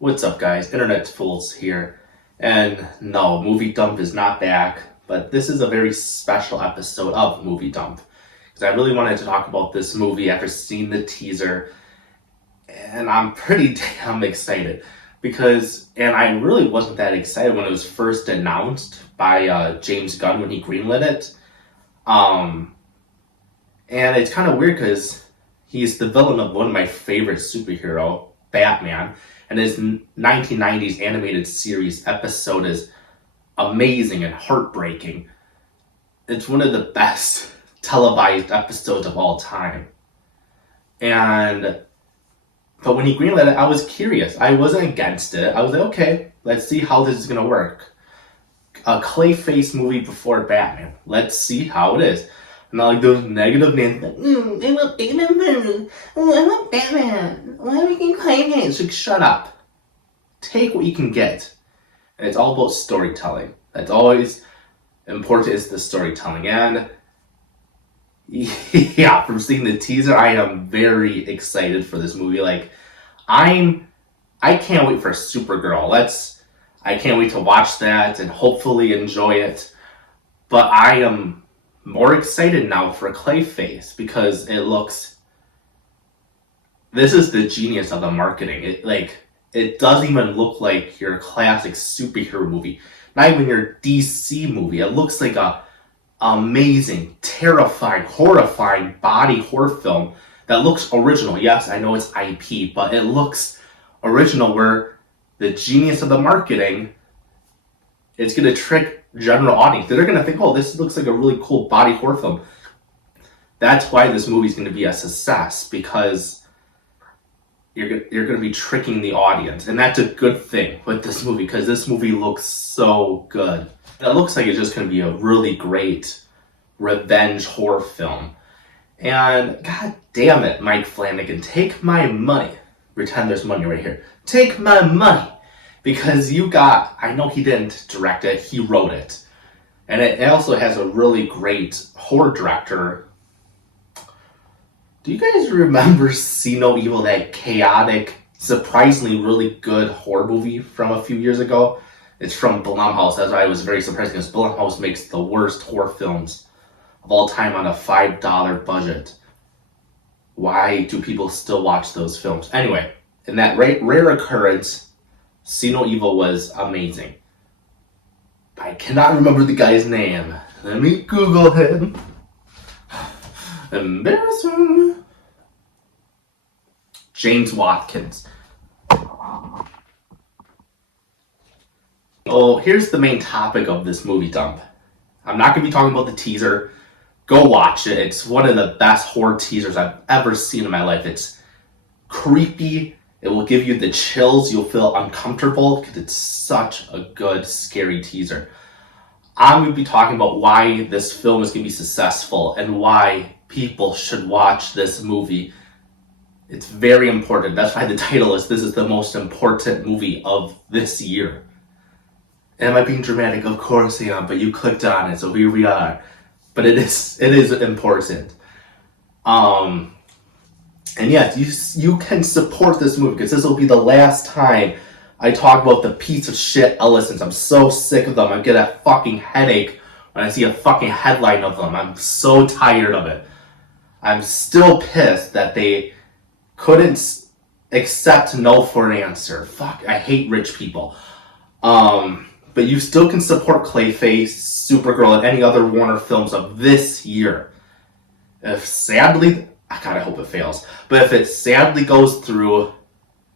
What's up, guys? Internet Fools here. And no, Movie Dump is not back, but this is a very special episode of Movie Dump. Because I really wanted to talk about this movie after seeing the teaser, and I'm pretty damn excited. And I really wasn't that excited when it was first announced by James Gunn when he greenlit it. Um, and it's kind of weird because he's the villain of one of my favorite superhero, Batman, and his 1990s animated series episode is amazing and heartbreaking. It's one of the best televised episodes of all time. And but when he greenlit it, I was curious. I wasn't against it. I was like, okay, let's see how this is gonna work. A ClayFace movie before Batman. Let's see how it is. Not like those negative names like, I love Batman. Oh, I love Batman. Why are we getting Clayface? It's like, shut up. Take what you can get. And it's all about storytelling. That's always important, is the storytelling. And yeah, from seeing the teaser, I am very excited for this movie. I can't wait for Supergirl. I can't wait to watch that and hopefully enjoy it. But I am more excited now for ClayFace because this is the genius of the marketing. It doesn't even look like your classic superhero movie, not even your DC movie. It looks like a amazing, terrifying, horrifying body horror film that looks original. Yes, I know it's IP, but it looks original, where the genius of the marketing is going to trick general audience. They're going to think, oh, this looks like a really cool body horror film. That's why this movie is going to be a success, because you're going to be tricking the audience. And that's a good thing with this movie, because this movie looks so good. It looks like it's just going to be a really great revenge horror film. And god damn it, Mike Flanagan, take my money. Pretend there's money right here. Take my money. Because I know he didn't direct it, he wrote it. And it also has a really great horror director. Do you guys remember See No Evil, that chaotic, surprisingly really good horror movie from a few years ago? It's from Blumhouse. That's why I was very surprised, because Blumhouse makes the worst horror films of all time on a $5 budget. Why do people still watch those films? Anyway, in that rare occurrence, See No Evil was amazing. I cannot remember the guy's name. Let me Google him. Embarrassing. James Watkins. Oh, here's the main topic of this movie dump. I'm not going to be talking about the teaser. Go watch it. It's one of the best horror teasers I've ever seen in my life. It's creepy. It will give you the chills. You'll feel uncomfortable because it's such a good, scary teaser. I'm going to be talking about why this film is going to be successful and why people should watch this movie. It's very important. That's why the title is, this is the most important movie of this year. Am I being dramatic? Of course I am, but you clicked on it, so here we are. But it is important. And yes, you can support this movie, because this will be the last time I talk about the piece of shit Ellisons. I'm so sick of them. I get a fucking headache when I see a fucking headline of them. I'm so tired of it. I'm still pissed that they couldn't accept no for an answer. Fuck, I hate rich people. But you still can support ClayFace, Supergirl, and any other Warner films of this year. If sadly, God, I hope it fails. But if it sadly goes through,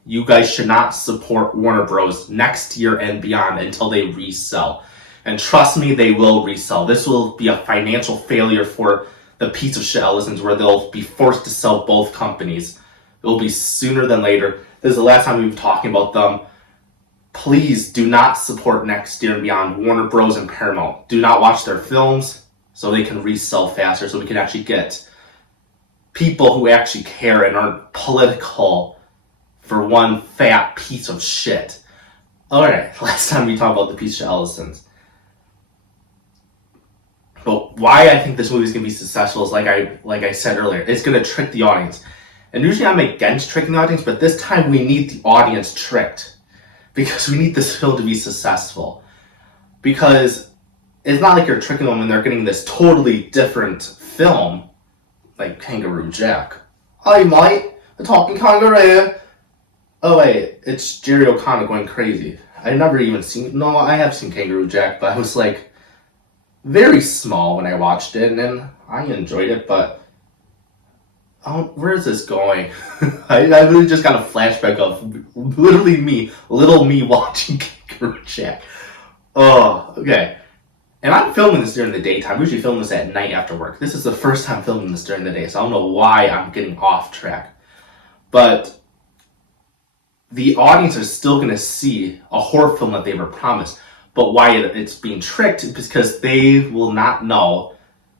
you guys should not support Warner Bros. Next year and beyond until they resell. And trust me, they will resell. This will be a financial failure for the piece of shit Ellisons, where they'll be forced to sell both companies. It will be sooner than later. This is the last time we've been talking about them. Please do not support next year and beyond Warner Bros. And Paramount. Do not watch their films so they can resell faster, so we can actually get people who actually care and aren't political for one fat piece of shit. Alright, last time we talked about the piece of shit Ellisons. But why I think this movie is going to be successful is, like I said earlier, it's going to trick the audience. And usually I'm against tricking the audience, but this time we need the audience tricked. because we need this film to be successful. Because it's not like you're tricking them and they're getting this totally different film, like Kangaroo Jack. Hi, mate, the talking kangaroo. Oh wait, it's Jerry O'Connor going crazy. I never even seen. No, I have seen Kangaroo Jack, but I was like very small when I watched it, and then I enjoyed it. But where is this going? I really just got a flashback of literally me, little me, watching Kangaroo Jack. Oh, okay. And I'm filming this during the daytime. I usually film this at night after work. This is the first time filming this during the day, so I don't know why I'm getting off track. But the audience is still going to see a horror film that they were promised. But why it's being tricked is because they will not know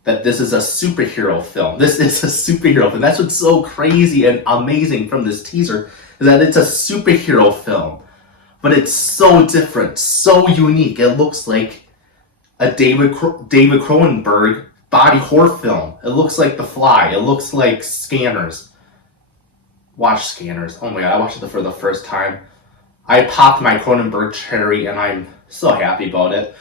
that this is a superhero film. This is a superhero film. That's what's so crazy and amazing from this teaser, is that it's a superhero film. But it's so different, so unique. It looks like a David Cronenberg body horror film. It looks like The Fly. It looks like Scanners. Watch Scanners. Oh my god, I watched it for the first time. I popped my Cronenberg cherry and I'm so happy about it.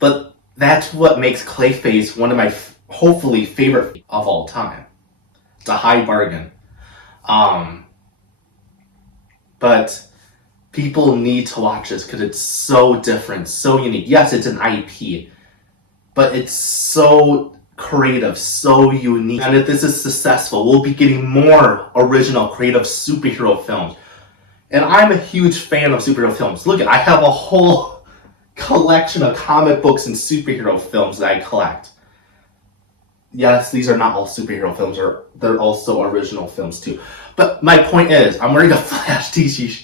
But that's what makes ClayFace one of my hopefully favorite of all time. It's a high bargain. But people need to watch this because it's so different, so unique. Yes, it's an IP, but it's so creative, so unique. And if this is successful, we'll be getting more original, creative superhero films. And I'm a huge fan of superhero films. Look, I have a whole collection of comic books and superhero films that I collect. Yes, these are not all superhero films, they're also original films too. But my point is, I'm wearing a Flash t-shirt.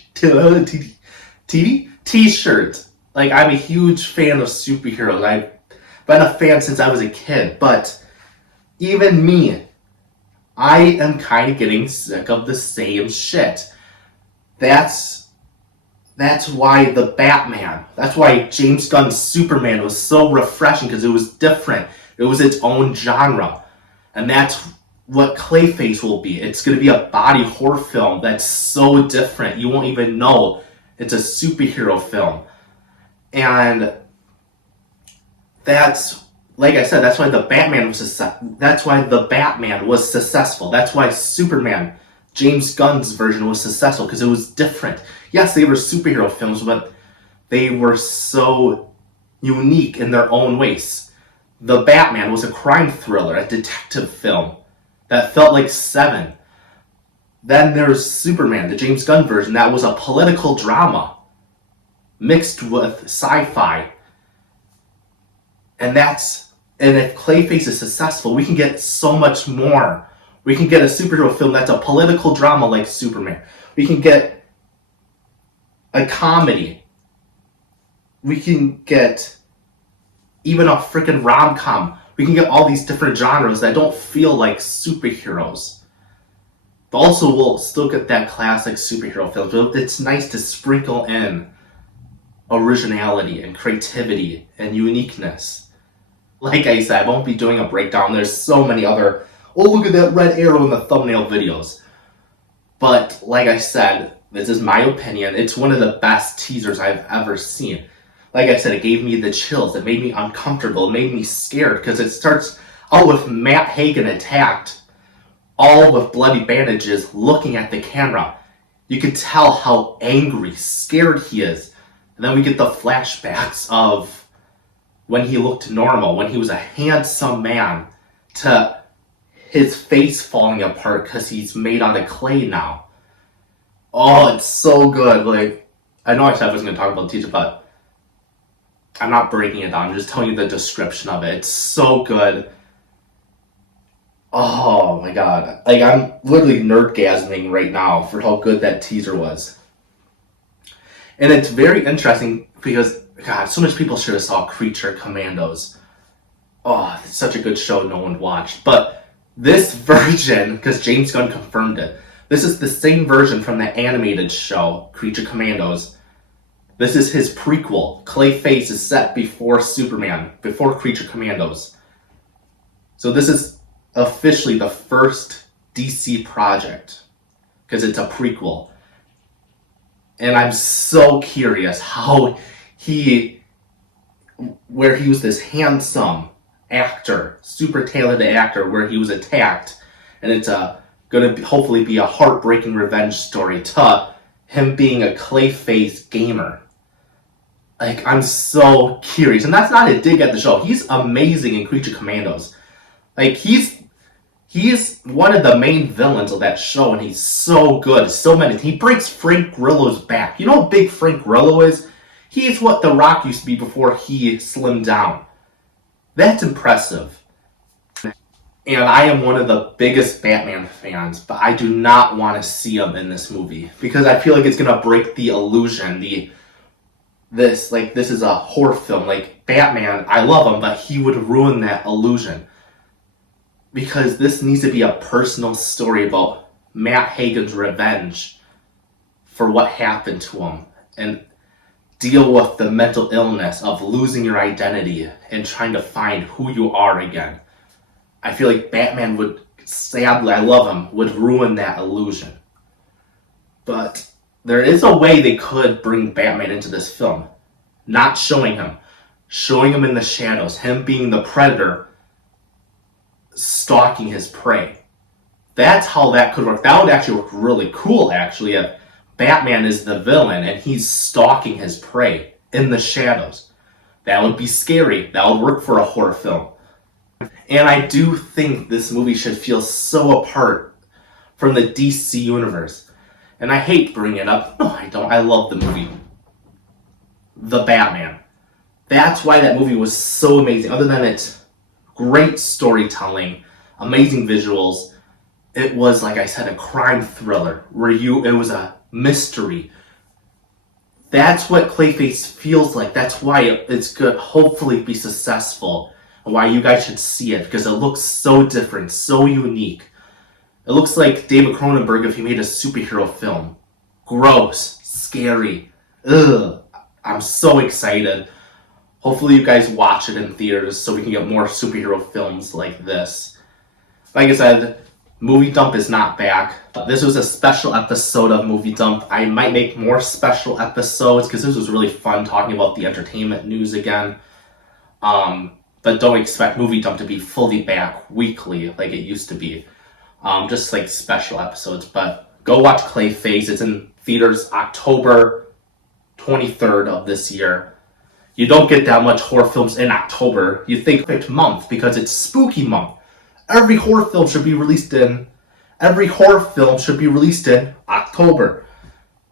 Like, I'm a huge fan of superheroes. I've been a fan since I was a kid. But even me, I am kind of getting sick of the same shit. That's why the Batman, that's why James Gunn's Superman was so refreshing, because it was different. It was its own genre. And that's what ClayFace will be. It's going to be a body horror film that's so different. You won't even know it's a superhero film. And that's, like I said, that's why the Batman was successful. That's why Superman, James Gunn's version, was successful, because it was different. Yes, they were superhero films, but they were so unique in their own ways. The Batman was a crime thriller, a detective film that felt like Seven. Then there's Superman, the James Gunn version, that was a political drama mixed with sci-fi. And if ClayFace is successful, we can get so much more. We can get a superhero film that's a political drama like Superman. We can get a comedy. We can get even a freaking rom-com. We can get all these different genres that don't feel like superheroes. But also we'll still get that classic superhero film. So it's nice to sprinkle in originality and creativity and uniqueness. Like I said, I won't be doing a breakdown. There's so many other, oh, look at that red arrow in the thumbnail videos. But like I said, this is my opinion. It's one of the best teasers I've ever seen. Like I said, it gave me the chills. It made me uncomfortable. It made me scared, because it starts out with Matt Hagen attacked, all with bloody bandages, looking at the camera. You could tell how angry, scared he is. And then we get the flashbacks of when he looked normal, when he was a handsome man, to his face falling apart because he's made out of clay now. Oh, it's so good. Like, I know I said I wasn't going to talk about the teaser, but I'm not breaking it down. I'm just telling you the description of it. It's so good. Oh my god. Like, I'm literally nerdgasming right now for how good that teaser was. And it's very interesting because, god, so much people should have saw Creature Commandos. Oh, it's such a good show no one watched. But this version, because James Gunn confirmed it, this is the same version from the animated show, Creature Commandos. This is his prequel. ClayFace is set before Superman, before Creature Commandos. So this is officially the first DC project, because it's a prequel. And I'm so curious how where he was this handsome actor, super talented actor, where he was attacked, and it's going to hopefully be a heartbreaking revenge story, to him being a Clayface gamer. Like, I'm so curious. And that's not a dig at the show. He's amazing in Creature Commandos. Like, he's one of the main villains of that show, and he's so good. So many. He breaks Frank Grillo's back. You know how big Frank Grillo is? He's what The Rock used to be before he slimmed down. That's impressive. And I am one of the biggest Batman fans, but I do not want to see him in this movie, because I feel like it's going to break the illusion. This is a horror film. Like, Batman, I love him, but he would ruin that illusion. Because this needs to be a personal story about Matt Hagen's revenge for what happened to him, and deal with the mental illness of losing your identity and trying to find who you are again. I feel like Batman would, sadly, I love him, would ruin that illusion. But there is a way they could bring Batman into this film. Not showing him in the shadows, him being the predator, stalking his prey. That's how that could work. That would actually work really cool, actually, if Batman is the villain and he's stalking his prey in the shadows. That would be scary. That would work for a horror film. And I do think this movie should feel so apart from the DC universe. And I hate bringing it up. No, I don't. I love the movie. The Batman. That's why that movie was so amazing. Other than its great storytelling, amazing visuals, it was, like I said, a crime thriller where it was a mystery. That's what Clayface feels like. That's why it's good, hopefully be successful, and why you guys should see it, because it looks so different, so unique. It looks like David Cronenberg if he made a superhero film. Gross, scary, ugh. I'm so excited. Hopefully you guys watch it in theaters so we can get more superhero films like this. Like I said, Movie Dump is not back. This was a special episode of Movie Dump. I might make more special episodes because this was really fun talking about the entertainment news again. But don't expect Movie Dump to be fully back weekly like it used to be. Just like special episodes. But go watch Clayface. It's in theaters October 23rd of this year. You don't get that much horror films in October. You think it's month because it's spooky month. Every horror film should be released in October.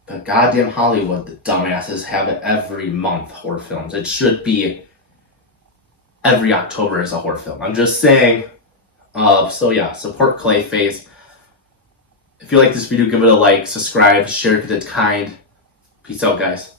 But goddamn Hollywood, the dumbasses have it every month, horror films. It should be every October is a horror film. I'm just saying. So yeah, support Clayface. If you like this video, give it a like, subscribe, share if it's kind. Peace out, guys.